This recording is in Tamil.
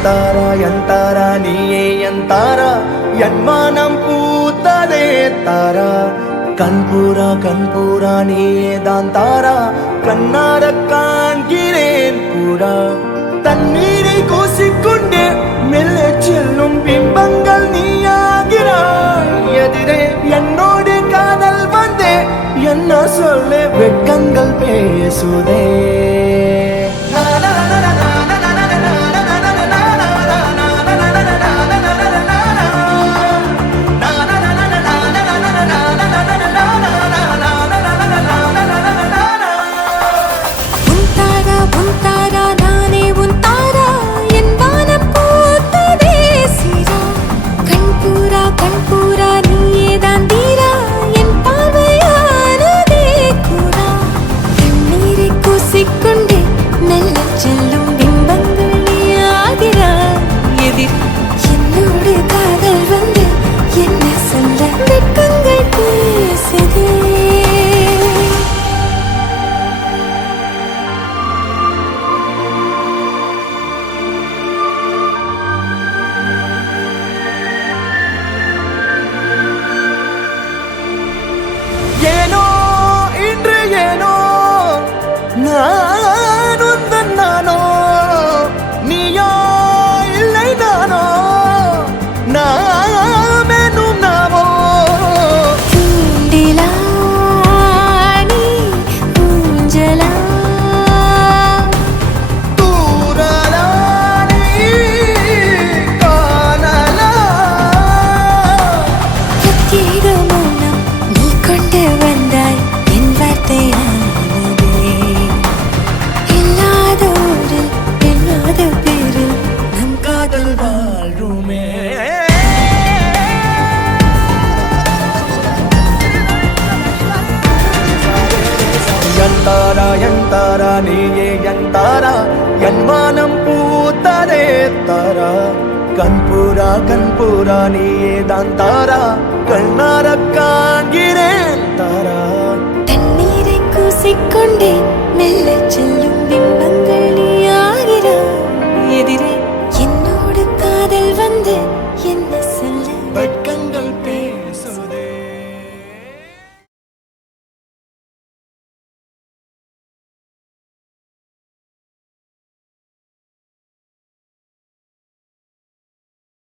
எந்தாரா நீயே எந்தாரா என் மனம் பூத்ததே தாரா கண்பூரா நீயே தான் தாரா கண்ணார காண்கிறேன் பூரா தண்ணீரை கூசிக்கொண்டே மெல்ல செல்லும் பிம்பங்கள் நீயாகிறாய் எதிரே என்னோடு காதல் வந்தே என்ன சொல்ல வெட்கங்கள் பேசுதே ஏனோ இன்று ஏனோ நானோ நீயோ இல்லை நானோ நாமெனும் நாமோ தூண்டிலா நீ ஊஞ்சலா தூரலா நீ காணலா பிரத்யேக மௌனம் நீ கொண்டு வந்தாய் என் வார்த்தையானதே இல்லாத ஊரில் இல்லாத பேரில் நம் காதல் வாழ்வுமே எந்தாரா நீயே எந்தாரா என் மனம் பூத்ததே தாரா கண்பூரா நீயே தான் தாரா கண்ணார காண்கிறேன் தாரா தண்ணீரை கூசிக்கொண்டே மெல்ல